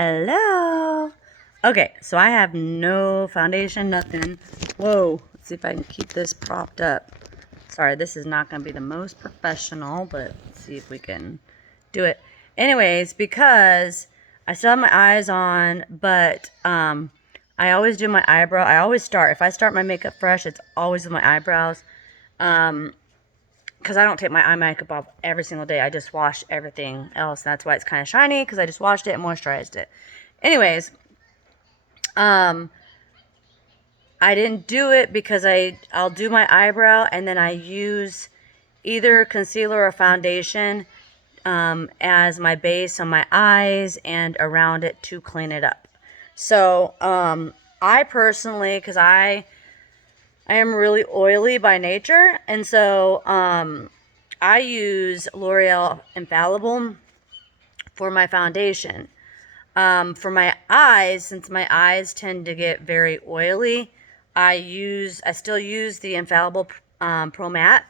Hello. Okay, so I have no foundation, nothing. Whoa, let's see if I can keep this propped up. Sorry, this is not going to be the most professional, but let's see if we can do it. Anyways, because I still have my eyes on, but I always do my eyebrow. I always start. If I start my makeup fresh, it's always with my eyebrows. Because I don't take my eye makeup off every single day. I just wash everything else. That's why it's kind of shiny, because I just washed it and moisturized it. Anyways, I didn't do it because I'll do my eyebrow and then I use either concealer or foundation as my base on my eyes and around it to clean it up. So I personally, because I am really oily by nature, and so I use L'Oreal Infallible for my foundation. For my eyes, since my eyes tend to get very oily, I still use the Infallible Pro Matte,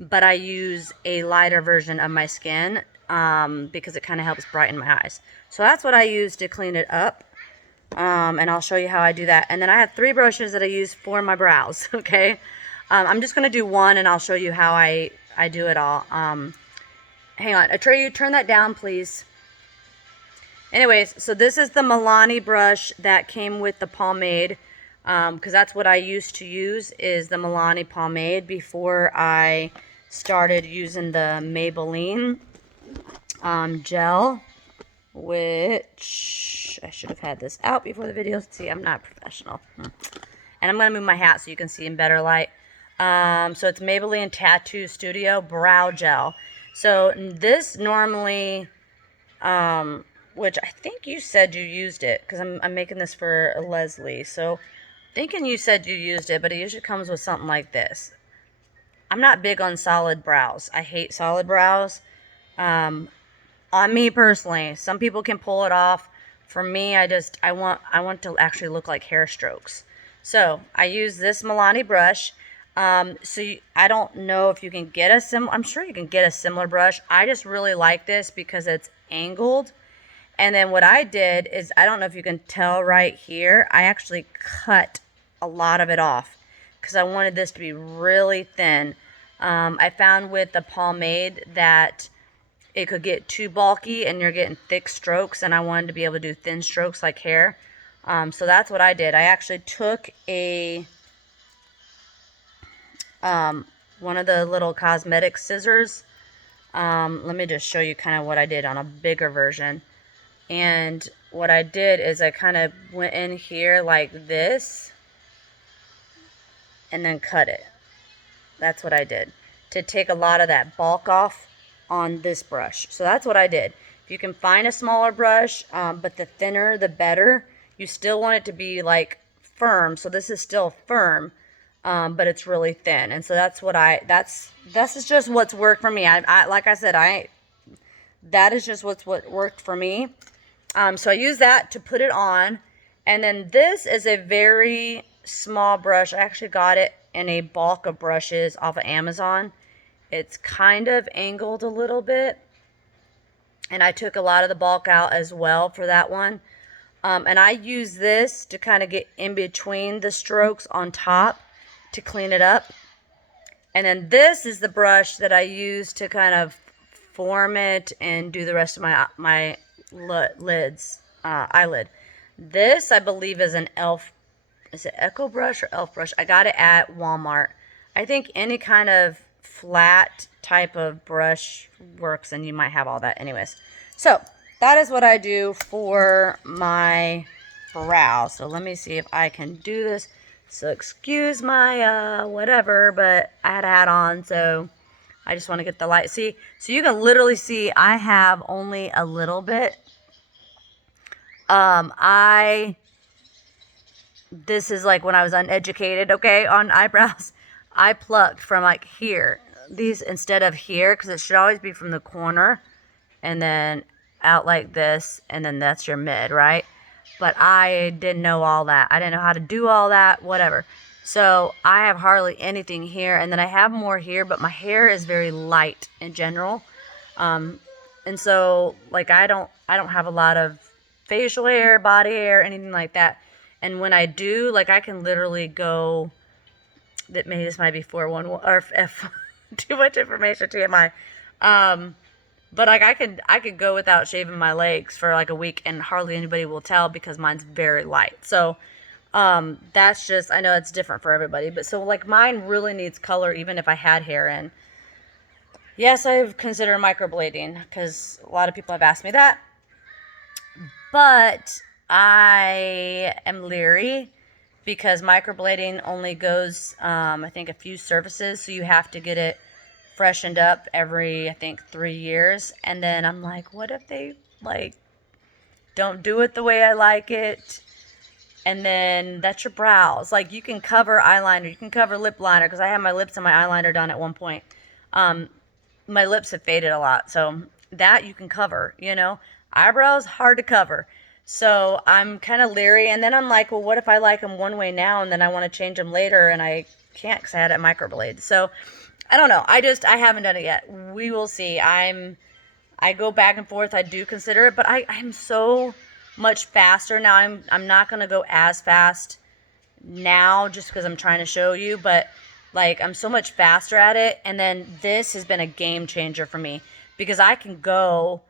but I use a lighter version of my skin because it kind of helps brighten my eyes. So that's what I use to clean it up. And I'll show you how I do that. And then I have 3 brushes that I use for my brows, okay? I'm just going to do one, and I'll show you how I do it all. Hang on. Atreyu, turn that down, please. Anyways, so this is the Milani brush that came with the pomade, because that's what I used to use, is the Milani pomade before I started using the Maybelline gel, which I should have had this out before the video. See, I'm not professional. And I'm going to move my hat so you can see in better light. So it's Maybelline Tattoo Studio Brow Gel. So this normally, which I think you said you used it, because I'm making this for Leslie. So thinking you said you used it, but it usually comes with something like this. I'm not big on solid brows. I hate solid brows. On me personally, some people can pull it off. For me, I want to actually look like hair strokes. So I use this Milani brush. I don't know if you can get I'm sure you can get a similar brush. I just really like this because it's angled. And then what I did is, I don't know if you can tell right here, I actually cut a lot of it off because I wanted this to be really thin. I found with the pomade that it could get too bulky and you're getting thick strokes, and I wanted to be able to do thin strokes like hair. So that's what I did. I actually took one of the little cosmetic scissors. Let me just show you kind of what I did on a bigger version. And what I did is I kind of went in here like this and then cut it. That's what I did to take a lot of that bulk off on this brush. So that's what I did. If you can find a smaller brush, but the thinner the better. You still want it to be like firm. So this is still firm, but it's really thin. And so that's what this is just what's worked for me. Like I said, that is just what worked for me. So I use that to put it on. And then this is a very small brush. I actually got it in a bulk of brushes off of Amazon. It's kind of angled a little bit. And I took a lot of the bulk out as well for that one. And I use this to kind of get in between the strokes on top to clean it up. And then this is the brush that I use to kind of form it and do the rest of my eyelid. This, I believe, is an e.l.f. Is it Echo brush or e.l.f. brush? I got it at Walmart. I think any kind of flat type of brush works, and you might have all that anyways. So that is what I do for my brow. So let me see if I can do this. So excuse my whatever, but I had a hat on, so I just want to get the light. See, so you can literally see I have only a little bit. This is like when I was uneducated, okay, on eyebrows. I plucked from like here. These instead of here, because it should always be from the corner and then out like this, and then that's your mid, right? But I didn't know all that. I didn't know how to do all that, whatever. So I have hardly anything here, and then I have more here, but my hair is very light in general. And so like I don't have a lot of facial hair, body hair, anything like that. And when I do, like, I can literally go, that maybe this might be 411 or F too much information, TMI. But like I could go without shaving my legs for like a week and hardly anybody will tell because mine's very light. So that's just, I know it's different for everybody, but so like mine really needs color even if I had hair in. Yes, I've considered microblading because a lot of people have asked me that. But I am leery because microblading only goes, I think, a few surfaces. So you have to get it freshened up every, I think, 3 years. And then I'm like, what if they, like, don't do it the way I like it? And then that's your brows. Like, you can cover eyeliner. You can cover lip liner because I had my lips and my eyeliner done at one point. My lips have faded a lot. So that you can cover, you know. Eyebrows, hard to cover. So I'm kind of leery. And then I'm like, well, what if I like them one way now and then I want to change them later and I can't because I had it microblade. So I don't know. I haven't done it yet. We will see. I go back and forth. I do consider it, but I'm so much faster now. I'm not going to go as fast now just because I'm trying to show you, but like I'm so much faster at it. And then this has been a game changer for me because I can go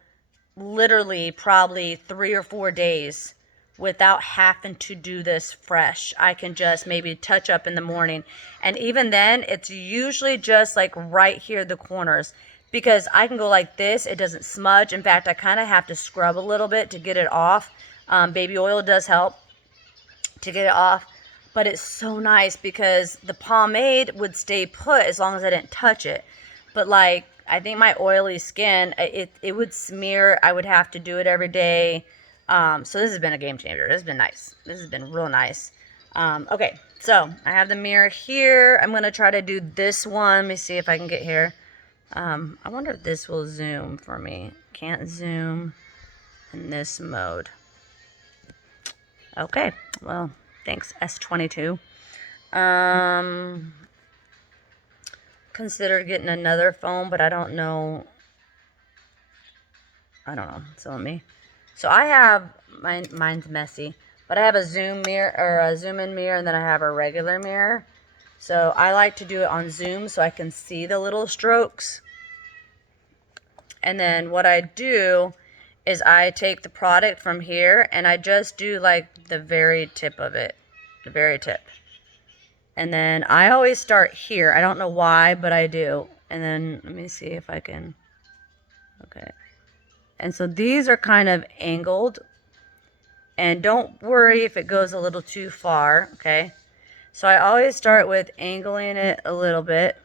literally probably 3 or 4 days without having to do this fresh. I can just maybe touch up in the morning. And even then, it's usually just like right here, the corners, because I can go like this. It doesn't smudge. In fact, I kind of have to scrub a little bit to get it off. Baby oil does help to get it off. But it's so nice because the pomade would stay put as long as I didn't touch it. But like, I think my oily skin, it would smear. I would have to do it every day. So this has been a game changer. This has been nice. This has been real nice. Okay, so I have the mirror here. I'm going to try to do this one. Let me see if I can get here. I wonder if this will zoom for me. Can't zoom in this mode. Okay, well, thanks, S22. Considered getting another phone, but I don't know. So I have, mine's messy, but I have a zoom mirror or a zoom in mirror, and then I have a regular mirror. So I like to do it on zoom so I can see the little strokes. And then what I do is I take the product from here and I just do like the very tip of it, the very tip. And then I always start here. I don't know why, but I do. And then let me see if I can. Okay. And so these are kind of angled. And don't worry if it goes a little too far. Okay. So I always start with angling it a little bit.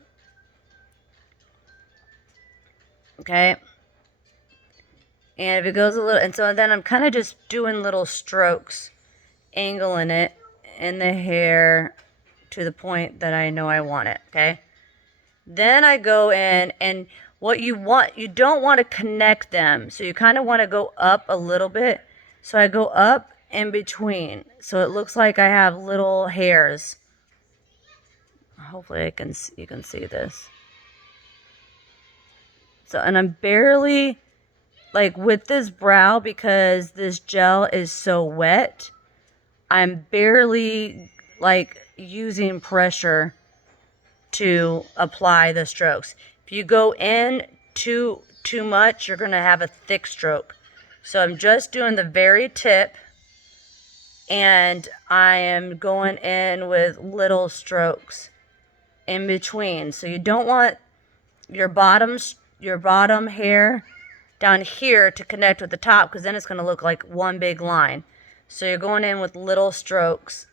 Okay. And if it goes a little, and so then I'm kind of just doing little strokes, angling it in the hair to the point that I know I want it, okay? Then I go in, and what you want, you don't want to connect them. So you kind of want to go up a little bit. So I go up in between. So it looks like I have little hairs. Hopefully you can see this. So, and I'm barely, like with this brow, because this gel is so wet, I'm barely like using pressure to apply the strokes. If you go in too much, you're going to have a thick stroke. So I'm just doing the very tip, and I am going in with little strokes in between. So you don't want your bottom hair down here to connect with the top, because then it's going to look like one big line. So you're going in with little strokes.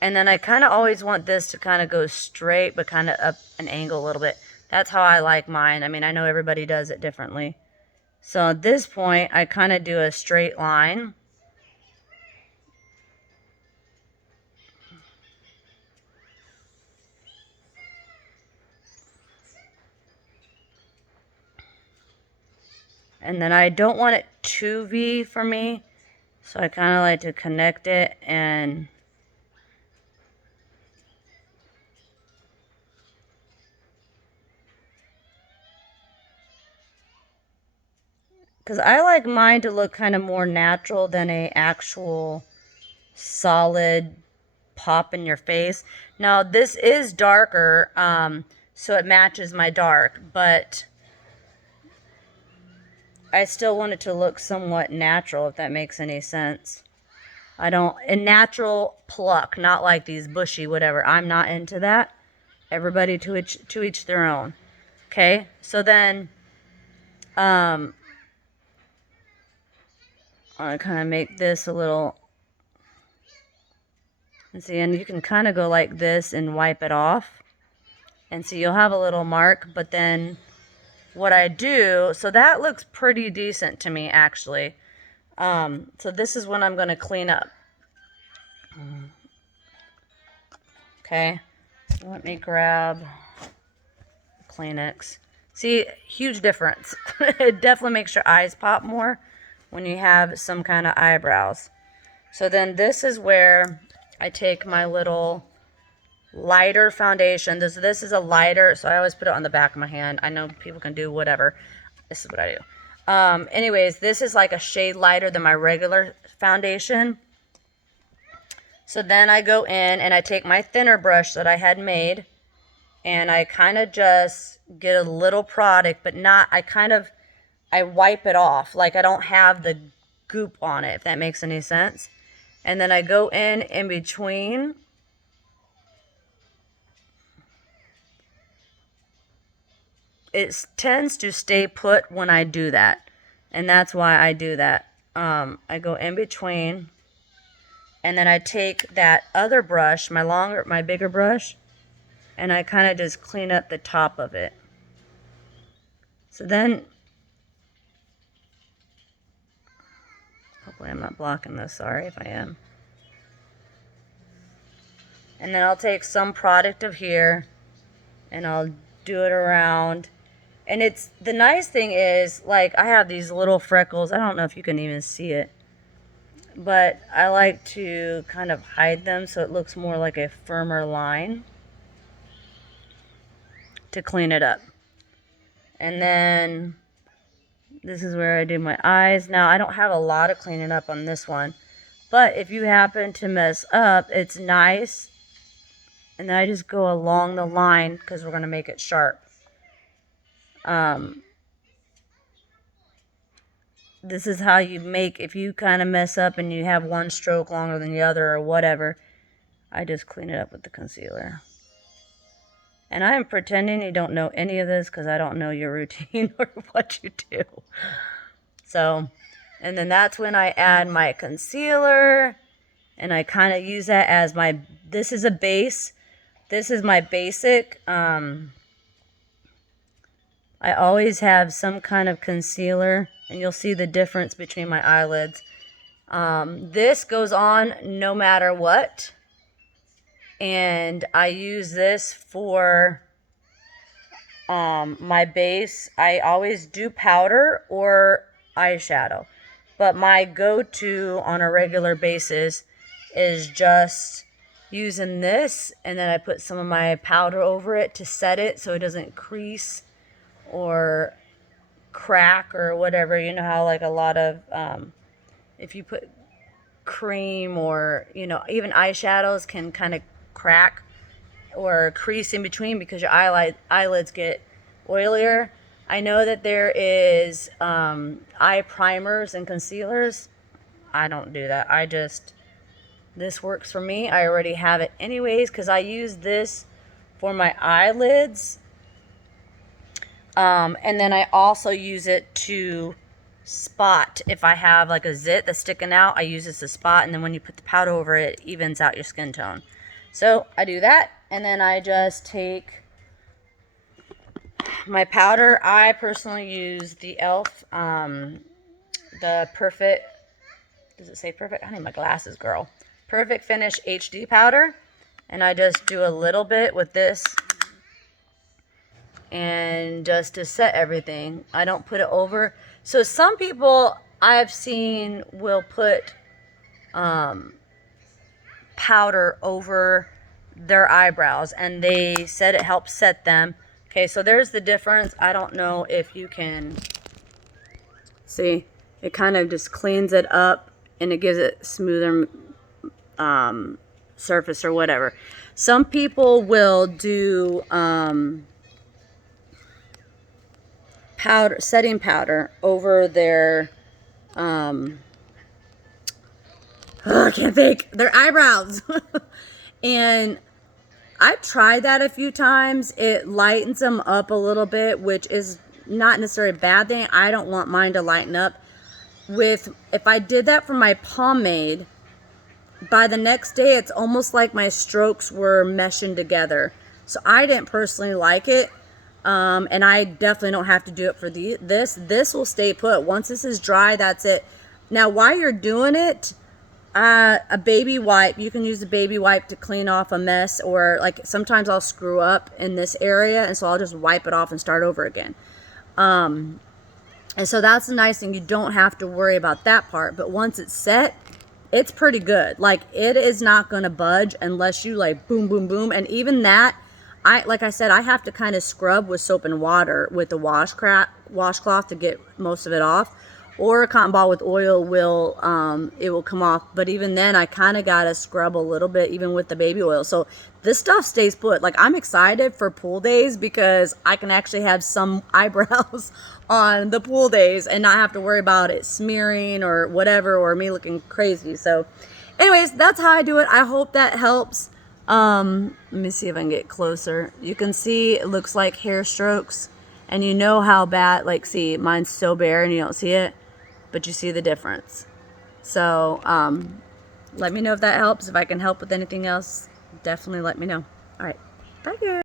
And then I kind of always want this to kind of go straight, but kind of up an angle a little bit. That's how I like mine. I mean, I know everybody does it differently. So at this point, I kind of do a straight line. And then I don't want it too V for me. So I kind of like to connect it and because I like mine to look kind of more natural than a actual solid pop in your face. Now this is darker, so it matches my dark, but I still want it to look somewhat natural, if that makes any sense. A natural pluck, not like these bushy whatever. I'm not into that. Everybody to each their own. Okay, so then I kind of make this a little, and see, and you can kind of go like this and wipe it off, and see you'll have a little mark. But then what I do, so that looks pretty decent to me actually. So this is when I'm going to clean up. Okay, so let me grab Kleenex. See, huge difference. It definitely makes your eyes pop more when you have some kind of eyebrows. So then this is where I take my little lighter foundation. This is a lighter, so I always put it on the back of my hand. I know people can do whatever. This is what I do. Anyways, this is like a shade lighter than my regular foundation. So then I go in and I take my thinner brush that I had made, and I kind of just get a little product, but not, I wipe it off. Like I don't have the goop on it, if that makes any sense. And then I go in between. It tends to stay put when I do that, and that's why I do that. I go in between, and then I take that other brush, my bigger brush, and I kind of just clean up the top of it. So then, hopefully I'm not blocking this, sorry if I am. And then I'll take some product of here, and I'll do it around. And it's, the nice thing is, like, I have these little freckles. I don't know if you can even see it, but I like to kind of hide them so it looks more like a firmer line to clean it up. And then this is where I do my eyes. Now, I don't have a lot of cleaning up on this one, but if you happen to mess up, it's nice. And then I just go along the line because we're going to make it sharp. This is how you make, if you kind of mess up and you have one stroke longer than the other or whatever, I just clean it up with the concealer. And I am pretending you don't know any of this because I don't know your routine or what you do. So, and then that's when I add my concealer, and I kind of use that as my, this is a base. This is my basic. I always have some kind of concealer, and you'll see the difference between my eyelids. This goes on no matter what, and I use this for my base. I always do powder or eyeshadow, but my go-to on a regular basis is just using this, and then I put some of my powder over it to set it so it doesn't crease or crack or whatever. You know how like a lot of if you put cream or, you know, even eyeshadows can kind of crack or crease in between because your eyelids get oilier. I know that there is eye primers and concealers. I don't do that. This works for me. I already have it anyways because I use this for my eyelids. And then I also use it to spot. If I have like a zit that's sticking out, I use this to spot, and then when you put the powder over it, it evens out your skin tone. So I do that, and then I just take my powder. I personally use the e.l.f. The Perfect, does it say Perfect? I need my glasses, girl. Perfect Finish HD powder, and I just do a little bit with this, and just to set everything. I don't put it over. So some people I've seen will put powder over their eyebrows, and they said it helps set them. Okay, so there's the difference. I don't know if you can See, it kind of just cleans it up and it gives it smoother surface or whatever. Some people will do powder, setting powder over their I can't think, their eyebrows. And I've tried that a few times. It lightens them up a little bit, which is not necessarily a bad thing. I don't want mine to lighten up. If I did that for my pomade, by the next day, it's almost like my strokes were meshing together. So I didn't personally like it. And I definitely don't have to do it for this. This will stay put. Once this is dry, that's it. Now, while you're doing it, a baby wipe, you can use a baby wipe to clean off a mess, or like sometimes I'll screw up in this area, and so I'll just wipe it off and start over again. And so that's the nice thing. You don't have to worry about that part, but once it's set, it's pretty good. Like, it is not going to budge unless you like boom, boom, boom. And even that, like I said, I have to kind of scrub with soap and water with the washcloth to get most of it off. Or a cotton ball with oil will, it will come off. But even then, I kind of got to scrub a little bit, even with the baby oil. So this stuff stays put. Like, I'm excited for pool days because I can actually have some eyebrows on the pool days and not have to worry about it smearing or whatever, or me looking crazy. So anyways, that's how I do it. I hope that helps. Let me see if I can get closer. You can see it looks like hair strokes. And you know how bad, like, see, mine's so bare and you don't see it, but you see the difference. So, let me know if that helps. If I can help with anything else, definitely let me know. All right. Bye, guys.